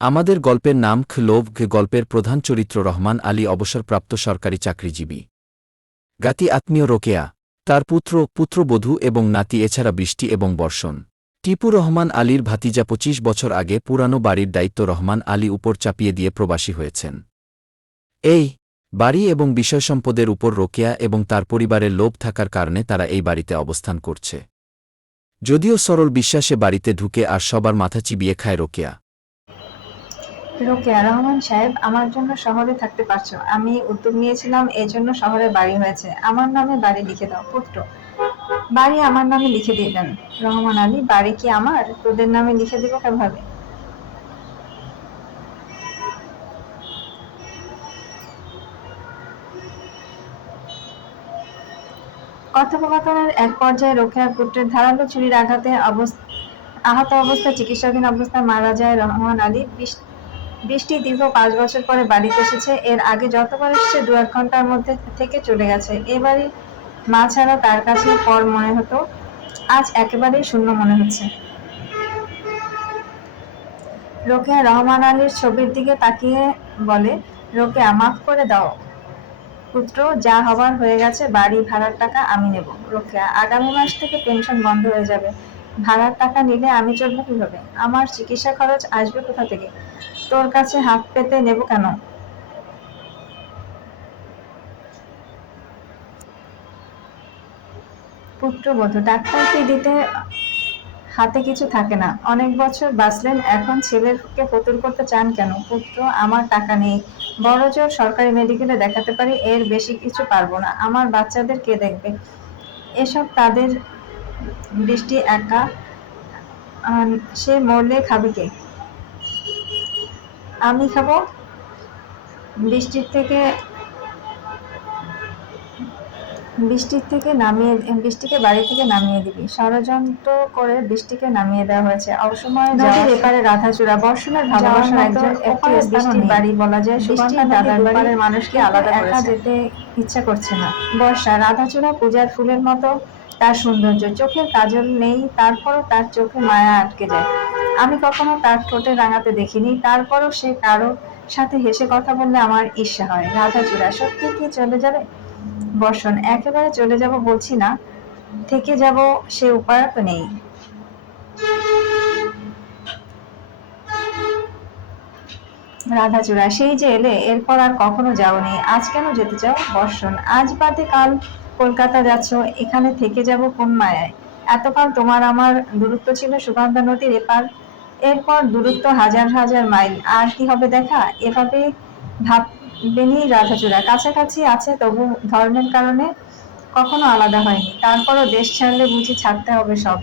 আমাদের গল্পের নাম লোভ। গল্পের প্রধান চরিত্র রহমান আলী অবসরপ্রাপ্ত সরকারি চাকরিজীবী। গাতি আত্মীয় রোকেয়া, তার পুত্রবধূ এবং নাতি, এছাড়া বৃষ্টি এবং বর্ষণ। টিপু রহমান আলীর ভাতিজা ২৫ বছর আগে পুরানো বাড়ির দায়িত্ব রহমান আলী উপর চাপিয়ে দিয়ে প্রবাসী হয়েছেন। এই বাড়ি এবং বিষয়সম্পদের উপর রোকেয়া এবং তার পরিবারের লোভ থাকার কারণে তারা এই বাড়িতে অবস্থান করছে। যদিও সরল বিশ্বাসে বাড়িতে ঢুকে আর সবার মাথা চিবিয়ে খায় রোকেয়া। রোকেয়া, রহমান সাহেব আমার জন্য শহরে থাকতে পারছো, আমি উদ্যোগ নিয়েছিলাম, এজন্য শহরে বাড়ি হয়েছে, আমার নামে বাড়ি লিখে দাও। পুত্র: বাড়ি আমার নামে লিখে দিলেন রহমান আলী, বাড়ি কি আমার তোদের নামে লিখে দেবো কিভাবে? কথোপকথনের এক পর্যায়ে রোকেয়ার পুত্রের ধারালো ছুরির আঘাতে আহত অবস্থায় চিকিৎসাধীন অবস্থায় মারা যায় রহমান আলী। বৃষ্টি দীর্ঘ ৫ বছর পরে বাড়িতে এসেছে। এর আগে যতবার এসেছে ২-১ ঘন্টার মধ্যে থেকে চলে গেছে। এ বাড়ির মা ছাড়া তার কাছে পর মনে হতো, আজ একেবারেই শূন্য মনে হচ্ছে। রোকেয়া রহমান আলীর ছবির দিকে তাকিয়ে বলে, রোকেয়া, মাফ করে দাও পুত্র, যা হবার হয়ে গেছে, বাড়ি ভাড়ার টাকা আমি নেব। রোকেয়া: আগামী মাস থেকে পেনশন বন্ধ হয়ে যাবে, ভাড়ার টাকা নিলে আমি চলবো কিভাবে? আমার চিকিৎসা খরচ আসবে কোথা থেকে? তোর কাছে হাত পেতে নেব কেন? পুত্রবধূ: ডাক্তার ফি দিতে হাতে কিছু থাকে না, অনেক বছর বাঁচলেন, এখন ছেলেকে ফতুর করতে চান কেন? পুত্র: আমার টাকা নেই, বড়জোর সরকারি মেডিকেলে দেখাতে পারি, এর বেশি কিছু পারবো না। আমার বাচ্চাদের কে দেখবে? এসব তাদের। বৃষ্টি একা, সে মরলে খাবে কে? আমি খাবো। বৃষ্টিকে বাড়ি থেকে নামিয়ে দিবি। ষড়যন্ত্র করে বৃষ্টিকে নামিয়ে দেওয়া হয়েছে। অসময়ে নদীর এপারে রাধাচূড়া, বর্ষণের ভালোবাসার একটি স্থানও নেই। বাড়ি বলা যায়, বৃষ্টির দাদার বাড়ির মানুষকে আলাদা একা যেতে ইচ্ছা করছে না। বর্ষা: রাধাচূড়া পূজার ফুলের মতো তার সৌন্দর্য, চোখের কাজল নেই, তারপরও তার চোখে মায়া আটকে যায়। আমি কখনো তার ঠোঁটে রাঙাতে দেখিনি, তারপরও সে কারো সাথে হেসে কথা বললে আমার ঈর্ষা হয়। রাধাচূড়া: সত্যি কি চলে যাবে? বর্ষণ: একেবারে চলে যাব বলছি না, থেকে যাব সে উপায় তো নেই। রাধাচূড়া: সেই যে এলে, এরপর আর কখনো যাওনি, আজ কেন যেতে চাও? বর্ষণ: আজ বাদে কাল কলকাতা যাচ্ছ, এখানে থেকে যাব কোন মায়ায়? এতকাল তোমার আমার দূরত্ব ছিল সুগন্ধা নদীর এপার, এরপর দূরত্ব হাজার হাজার মাইল, আর কি হবে দেখা? এভাবে ভাববেনি রাধাচূড়া। কাছাকাছি আছে, তবু ধর্মের কারণে কখনো আলাদা হয়নি, তারপরও দেশ ছাড়লে বুঝি ছাড়তে হবে সব।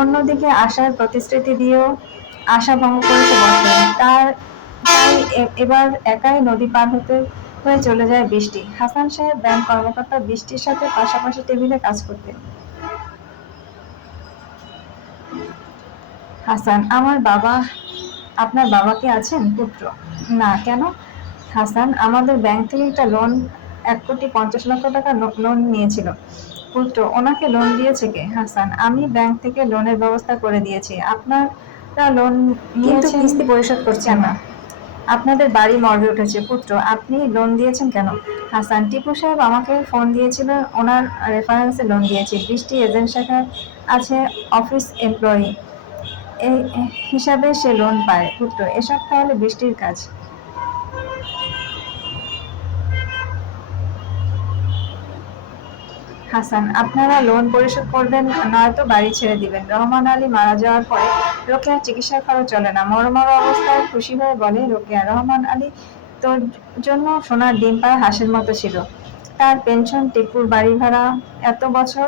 অন্যদিকে আশার প্রতিশ্রুতি দিয়েও আশা ভঙ্গ করেছে বর্ষণ। তাই এবার একাই নদী পার হয়ে চলে যায় বৃষ্টি। হাসান সাহেব ব্যাংক কর্মকর্তা, বৃষ্টির সাথে পাশাপাশি টেবিলে কাজ করতেন। হাসান: আপনার বাবা কি আছেন? পুত্র: না, কেন? হাসান: আমাদের ব্যাংক থেকে একটা লোন, ১,৫০,০০,০০০ টাকা লোন নিয়েছিল। পুত্র: ওনাকে লোন দিয়েছে কে? হাসান: আমি ব্যাংক থেকে লোনের ব্যবস্থা করে দিয়েছি। আপনারা লোন নিয়েছেন, কিস্তি পরিশোধ করছেন না, আপনাদের বাড়ি মর্গে উঠেছে। পুত্র: আপনি লোন দিয়েছেন কেন? হাসান: টিপু সাহেব আমাকে ফোন দিয়েছিল, ওনার রেফারেন্সে লোন দিয়েছি। বৃষ্টি এজেন্ট শাখায় আছে, অফিস এমপ্লয়ি হিসাবে সে লোন পায়। পুত্র: এসব তাহলে বৃষ্টির কাজ। হাসান: আপনারা লোন পরিশোধ করবেন, নয়তো বাড়ি ছেড়ে দিবেন। রহমান আলী মারা যাওয়ার পরে রোকেয়ার চিকিৎসার খরচ চলে না। মরমর অবস্থায় খুশি হয়ে বলে রোকেয়া, রহমান আলী তোর জন্য সোনার ডিম পাড়া হাঁসের মতো ছিল। তার পেনশন, টিপুর বাড়ি ভাড়া, এত বছর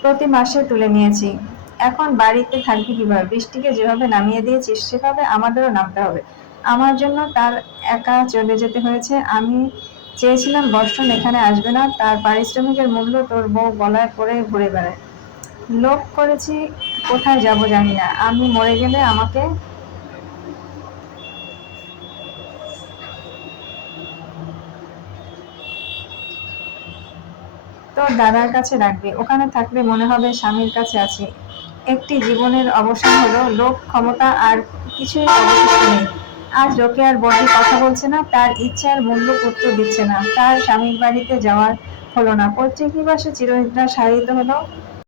প্রতি মাসে তুলে নিয়েছি। এখন বাড়িতে থাকবি কিভাবে? বৃষ্টিকে যেভাবে নামিয়ে দিয়েছিস, সেভাবে আমাদেরও নামতে হবে। আমার জন্য তার একা চলে যেতে হয়েছে। আমি চেয়েছিলাম বর্ষণ এখানে আসবে না, তার পারিশ্রমিকের মূল্য তোর বউ গলায় পরে ঘুরে বেড়ায়। লোভ করেছি, কোথায় যাব জানি না, আমি মরে গেলে আমাকে তোর দাদার কাছে রাখবে। ওখানে থাকলে মনে হবে স্বামীর কাছে আছে। একটি জীবনের অবসান হলো, লোভ, ক্ষমতা আর কিছুই অবশিষ্ট নেই। আজ রোকেয়ার বডি কথা বলছে না, তার ইচ্ছার মূল্য পুত্র দিচ্ছে না, তার স্বামীর বাড়িতে যাওয়ার হলো না, পৈতৃক নিবাসে চিরনিদ্রা শায়িত হলো।